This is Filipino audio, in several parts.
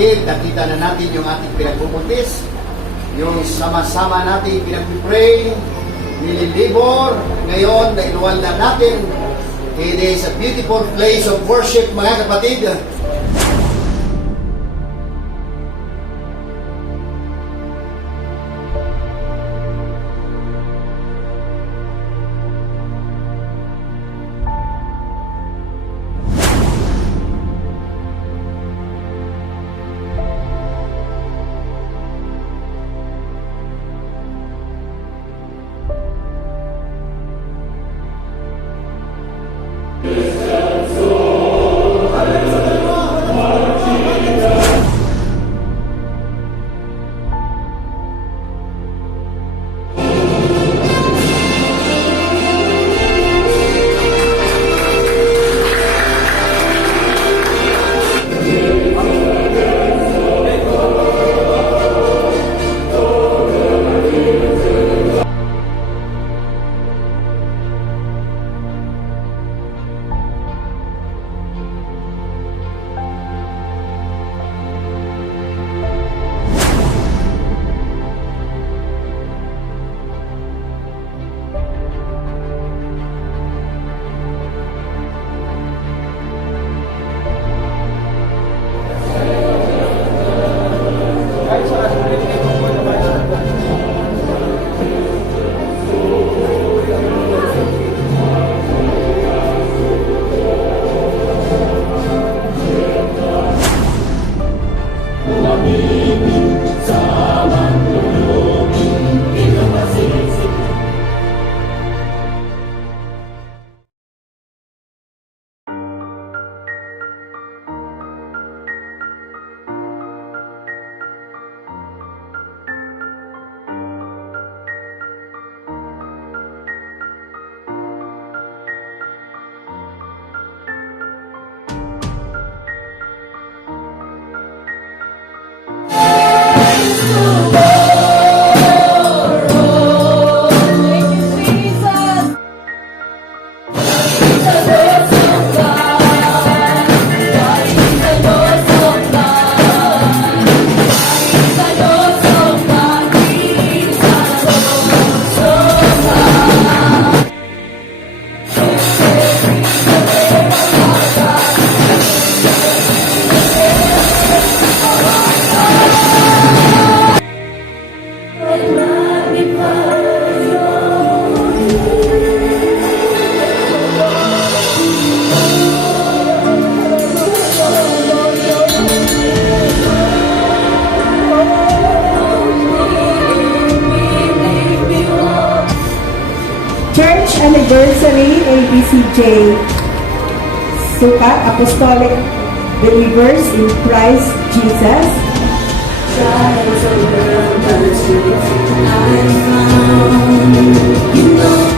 kapatid, nakita na natin yung ating pinagpupuntis, yung sama-sama natin pinag-pray, nililibor, ngayon nailuwal na natin. It is a beautiful place of worship, mga kapatid. Church Anniversary ABCJ Sukat Apostolic Believers in Christ Jesus. Trials of the world, I found, you know.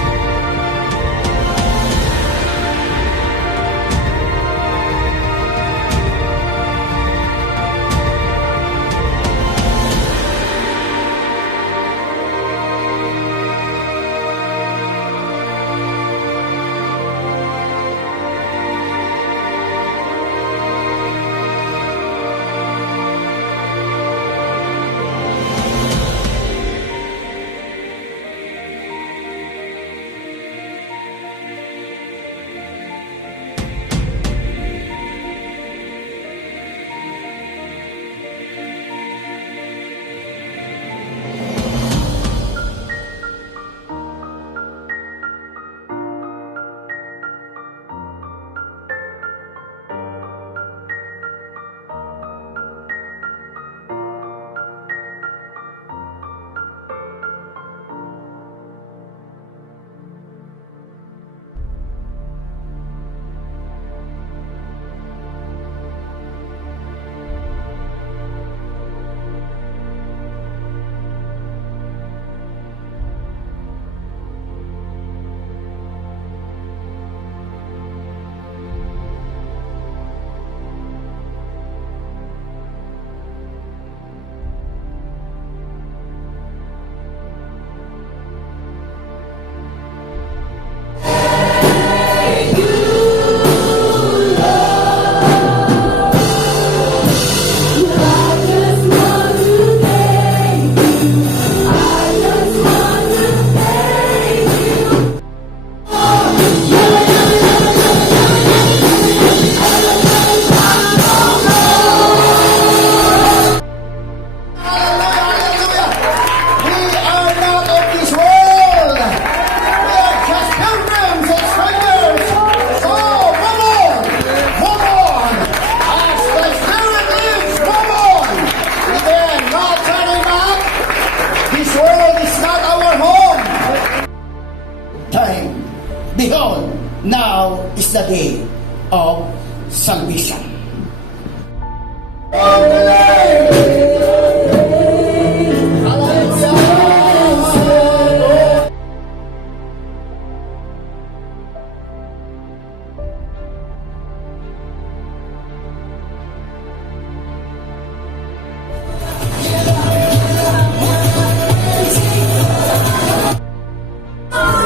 now is the day of salvation.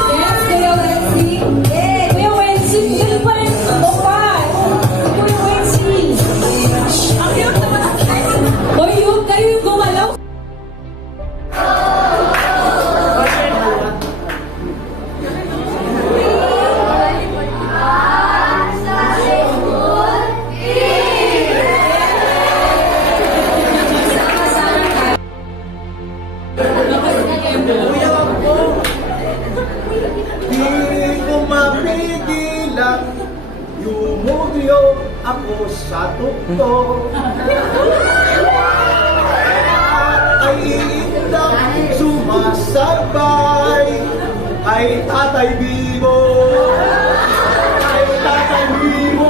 Yes, Kuya Wensi. Eh, Kuya Wensi. Kuya Wensi. Opa. Kuya Wensi. Ang cute naman. Hoy, yung kayo yung gumalaw. Di ko mapigilan, yumudyo ako sa tuktok. Ay iindang sumasabay kay Tatay Bimo. Kay Tatay Bimo.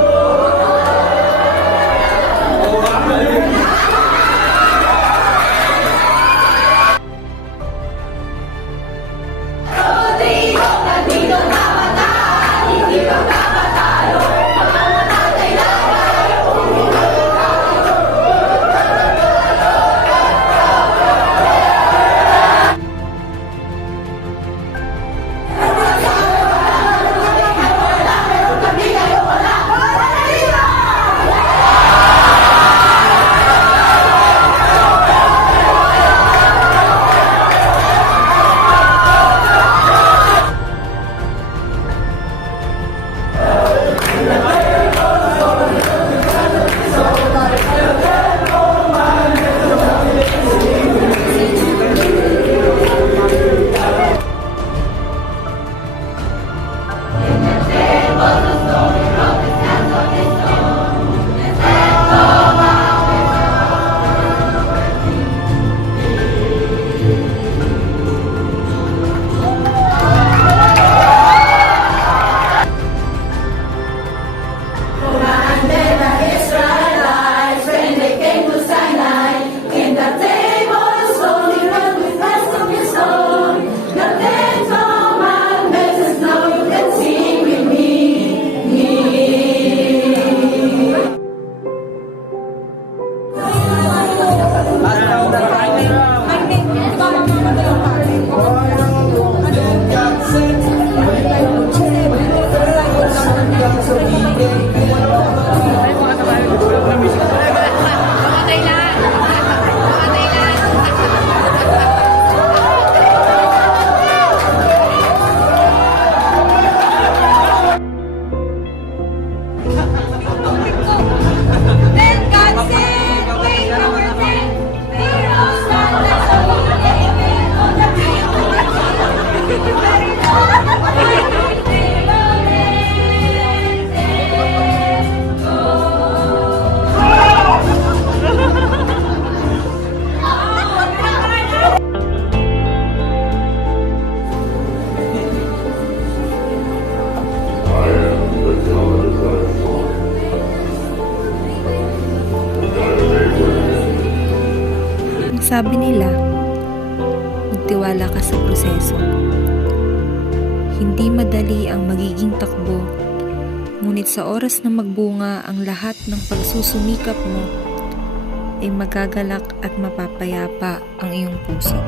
Then God said, wait, our friend. Heroes stand as a leader on the Sabi nila, magtiwala ka sa proseso. Hindi madali ang magiging takbo, ngunit sa oras na magbunga ang lahat ng pagsusumikap mo, ay magagalak at mapapayapa ang iyong puso.